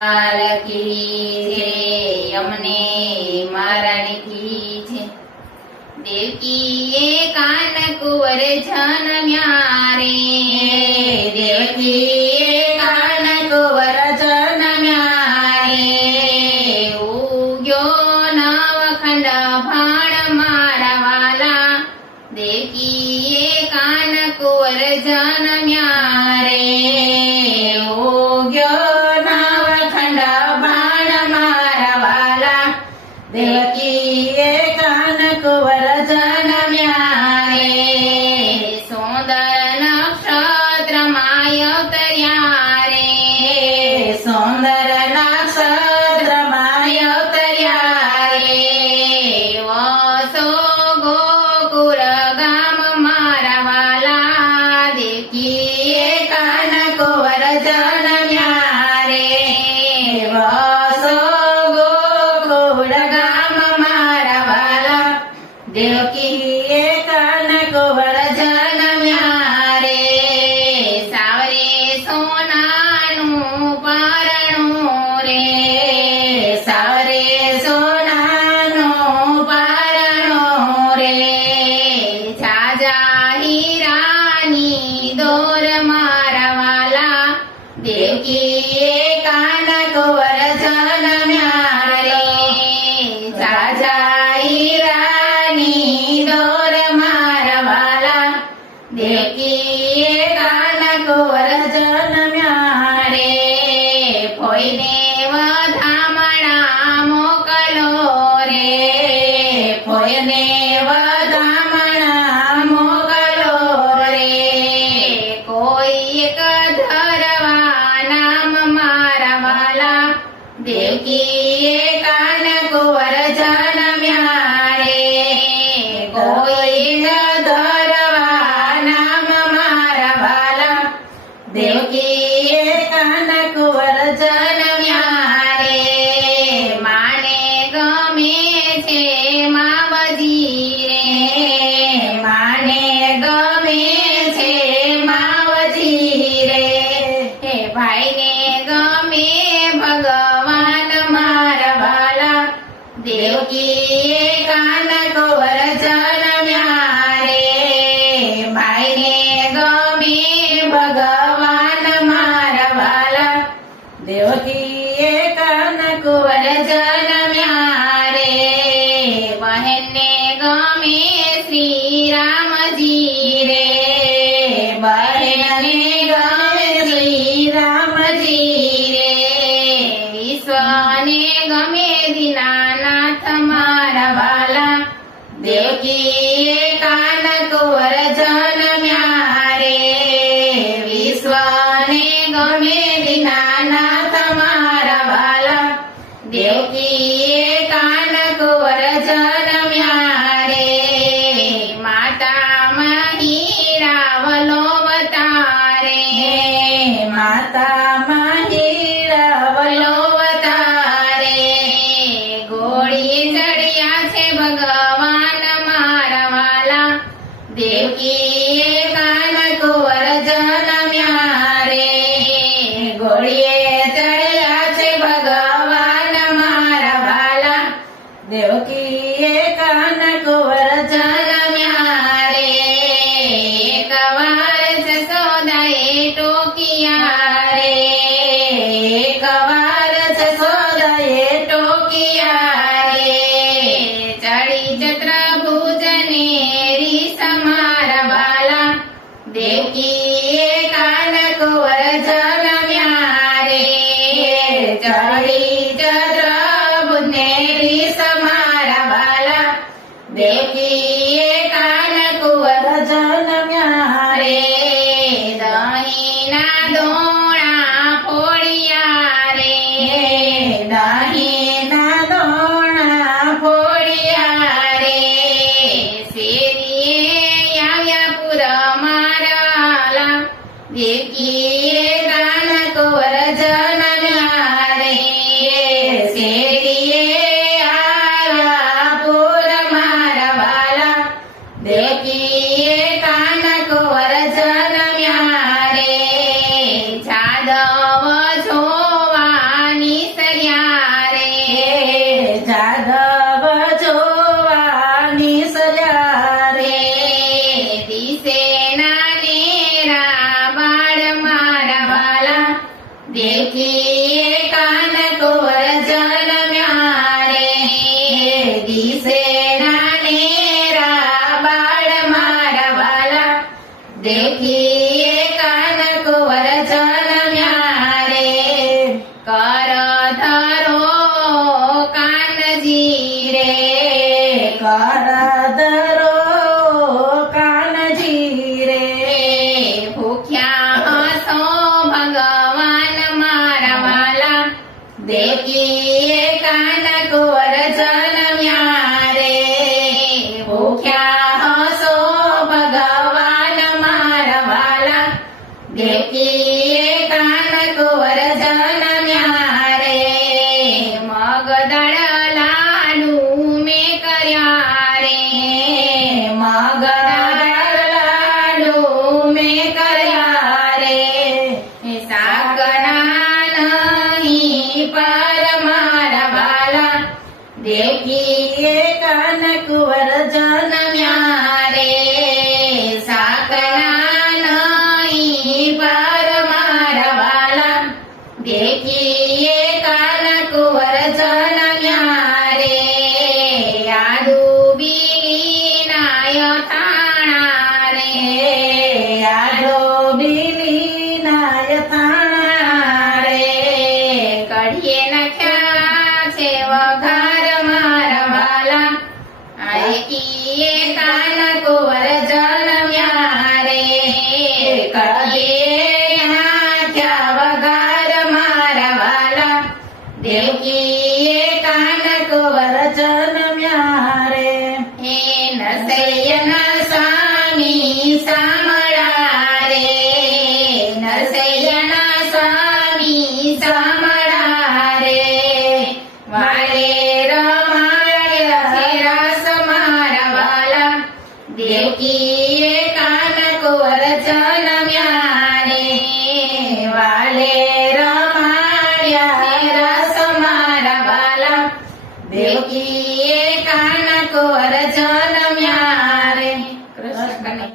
लाल की जय यमुने महारानी की जय। देवकी ये कान कुंवर जन्म्या रे, देवकी ये कान कुंवर जन्म्या रे। उग्यो नवखंड भाण मारा वाला, देवकी ये कान कुंवर जन्म्या रे। उग्यो देवकी ये कान कुंवर जन्म्या रे। सुंदर नक्षत्र मायवतर्या रे, सुंदर नक्षत्र मायवतर्या रे। वसो गोकुळ गाम मारा वाला, देवकी ये कान कुंवर जन्म्या रे। वसो देवकी ये कान कुंवर जन्म्या रे। सावरे सोनानु परણું रे, सावरे सोनानु परણું रे। झाझा हीरानी दोर मारा वाला, देवकी ये कान कुंवर जन्म्या रे। झाझा दोर मारा वाला, देवकी ये कान कुंवर जन्म्या रे। फोईने वधामणा मोकलो रे, फोईने वधामणा मोकलो रे। कोई एक धरवा नाम मारा वाला, देवकी ये कान कुंवर जन्म्या रे। कोई न धरवा नाम मारा वाला, देवकी ये कान कुंवर जन्म्या रे। माने गमे छे मावजी रे, माने गमे छे मावजी रे। हे भाई ने गमे भगवान मारा वाला, देवकी ये कान कुंवर जन्म्या रे। भाई ने गमे भगवान मारा वाला, देवकी ये कान कुंवर जन्म्या रे। बहन ने गमे श्री रामजी रे, बहन ने गमे श्री रामजी रे। विश्व ने गमे दीनानाथ मारा वाला, देवकी ये कान कुंवर जन्म्या रे। विश्व ने गमे दीनानाथ मारा वाला, देवकी ये कान कुंवर जन्म्या रे। माता महिरा वलोवता रे, माता महिरा वलोवता रे। घोड़ी चढ़िया छे भगवान मारा वाला, देवकी ये कान कुंवर जन्म्या रे। घोड़िए चढ़िया छे भगवान मारा वाला, देवकी ये कान कुंवर जन्म्या रे। एक वार जसोदाए टोकिया रे, एक वार जसोदाए टोकिया रे। चढ़ी चतुर्भुज ने रीस मारा वाला, देवकी ये कान कुंवर जन्म्या रे। चढ़ी चतुर्भुज ने रीस मारा वाला, देवकी ये कान कुंवर जन्म्या रे। दहीना दोणा फोड़िया रे, दहीना दोणा फोड़िया रे। सेविये આવ્યા પુર મારાલા, देवकी ये कान कुंवर जन्म्या रे। કર ધરો કાનજી રે કર ધરો કાનજી રે ભૂખ્યા હસો ભગવાન મારા વાલા દેવકીએ કાન કુંવર જન્મ્યા રે ભૂખ્યા હસો ભગવાન મારા વાલા દેવકીએ કાન કુંવર જન્મ્યા રે મગદળ લાડુ મેં કર્યા રે મગદળ લાડુ મેં કર્યા રે સાકના નહીં પર મારા વાલા દેવકીએ કાન કુંવર જન્મ્યા રે સાકના નહીં પર મારા વાલા દેવકીએ કાન કુંવર જન્મ્યા રે આદુ બીના થાણા રે આડો બીલીના યથાણા રે કઢીએ નાખ્યા છે વઘાર મારા વાલા આયકીએ કાન કુંવર જન્મ્યા રે કઢીએ નાખ્યા વઘાર મારા વાલા દેવકીએ કાન કુંવર જન્મ્યા રે હે નરસૈયના સ્વામી સામળા રે નરસૈયના સ્વામી સામળા રે વાલે રમાડ્યા છે રાસ મારા વાલા દેવકીએ કાન કુંવર જન્મ્યા રે વાલે રમાડ્યા છે રાસ મારા વાલા દેવકી